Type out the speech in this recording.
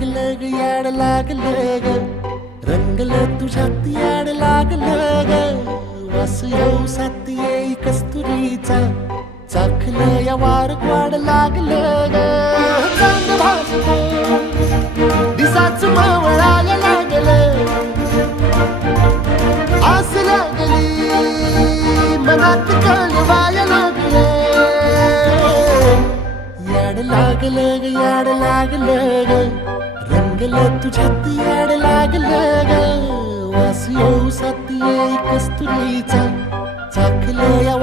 लागलं ग याड लागलं ग रंगलं तुझ्यात याड लागलं ग वास येऊ सात येई कस्तुरीचा चाखलं या वार वाड लागलं ग चांग भासतो दिसाच मावळायला लागलं आस लागली मनात कळवायला लागलं याड लागलं ग याड लागलं ग रंगलं तुझ्यात याड लागलं ग वास येऊ सात येई कस्तुरीचा चाखलं या